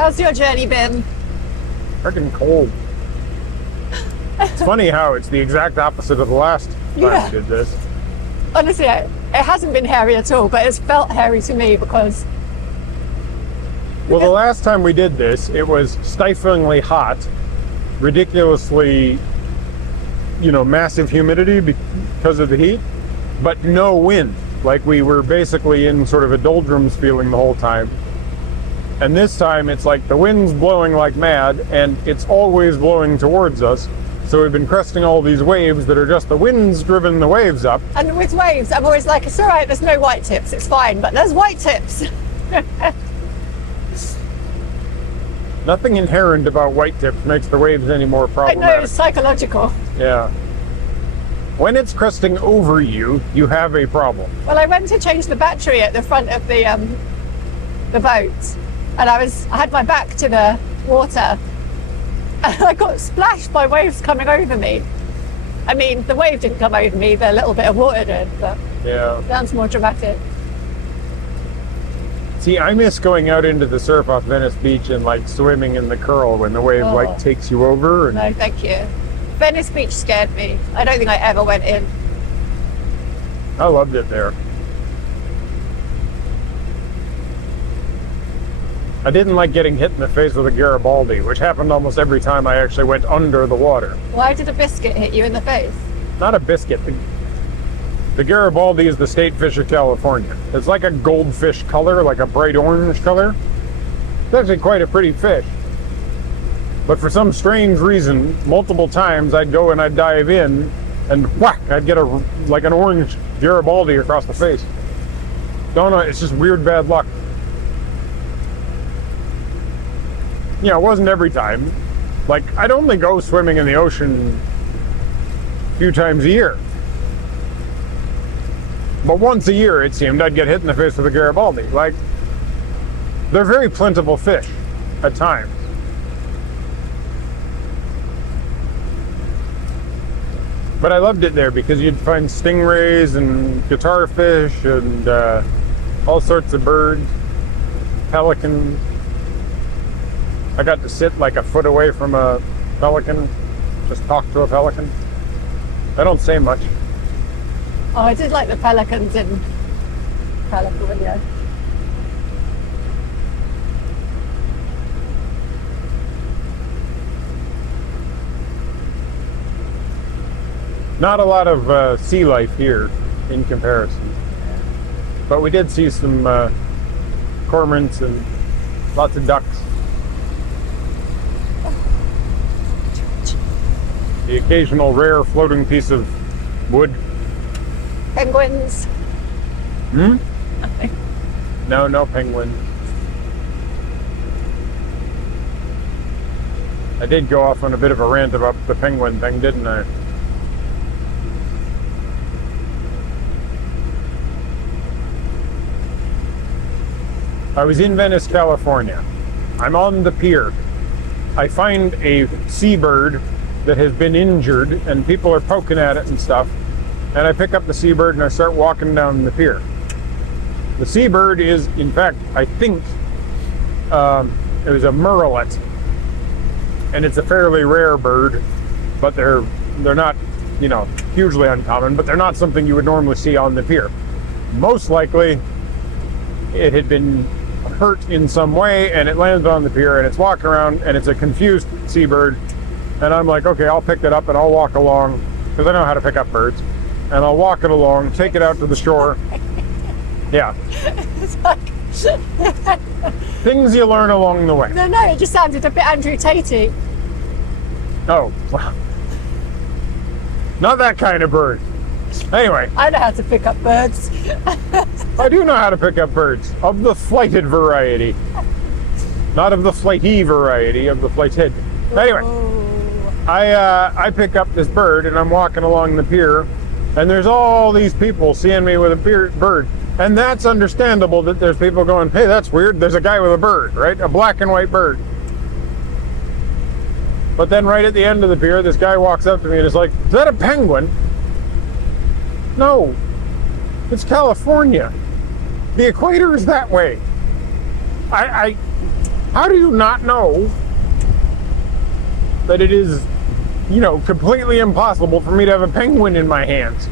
How's your journey been? Freaking cold. It's funny how it's the exact opposite of the last time we did this. Honestly, it hasn't been hairy at all, but it's felt hairy to me because... Well, the last time we did this, it was stiflingly hot, ridiculously, massive humidity because of the heat, but no wind. Like we were basically in sort of a doldrums feeling the whole time. And this time it's like the wind's blowing like mad and it's always blowing towards us. So we've been cresting all these waves that are just the wind's driven the waves up. And with waves, I'm always like, it's all right, there's no white tips, it's fine, but there's white tips. Nothing inherent about white tips makes the waves any more problematic. I know, it's psychological. Yeah. When it's cresting over you, you have a problem. Well, I went to change the battery at the front of the boat, and I had my back to the water, and I got splashed by waves coming over me. I mean, the wave didn't come over me, the little bit of water did, but yeah, sounds more dramatic. See, I miss going out into the surf off Venice Beach and like swimming in the curl when the wave like takes you over. And... No, thank you. Venice Beach scared me. I don't think I ever went in. I loved it there. I didn't like getting hit in the face with a Garibaldi, which happened almost every time I actually went under the water. Why did a biscuit hit you in the face? Not a biscuit. The Garibaldi is the state fish of California. It's like a goldfish color, like a bright orange color. It's actually quite a pretty fish. But for some strange reason, multiple times I'd go and I'd dive in and whack, I'd get like an orange Garibaldi across the face. Don't know, it's just weird bad luck. It wasn't every time. Like, I'd only go swimming in the ocean a few times a year. But once a year, it seemed, I'd get hit in the face with a Garibaldi. Like, they're very plentiful fish at times. But I loved it there because you'd find stingrays and guitarfish and all sorts of birds, pelicans. I got to sit like a foot away from a pelican, just talk to a pelican. I don't say much. Oh, I did like the pelicans in California. Not a lot of sea life here in comparison. But we did see some cormorants and lots of ducks. The occasional rare floating piece of wood. Penguins. Nothing. No penguins. I did go off on a bit of a rant about the penguin thing, didn't I? I was in Venice, California. I'm on the pier. I find a seabird that has been injured and people are poking at it and stuff. And I pick up the seabird and I start walking down the pier. The seabird is, in fact, I think it was a murrelet. And it's a fairly rare bird, but they're not, hugely uncommon, but they're not something you would normally see on the pier. Most likely, it had been hurt in some way and it landed on the pier and it's walking around and it's a confused seabird. And I'm like, okay, I'll pick it up and I'll walk along, because I know how to pick up birds. And I'll walk it along, take it out to the shore. Yeah. Things you learn along the way. No, it just sounded a bit Andrew Tatey. Oh, wow. Not that kind of bird. Anyway. I know how to pick up birds. I do know how to pick up birds. Of the flighted variety. Not of the flighty variety, of the flighted. Anyway. I pick up this bird and I'm walking along the pier and there's all these people seeing me with a bird. And that's understandable that there's people going, hey, that's weird. There's a guy with a bird, right? A black and white bird. But then right at the end of the pier, this guy walks up to me and is like, is that a penguin? No, it's California. The equator is that way. How do you not know that it is, completely impossible for me to have a penguin in my hands?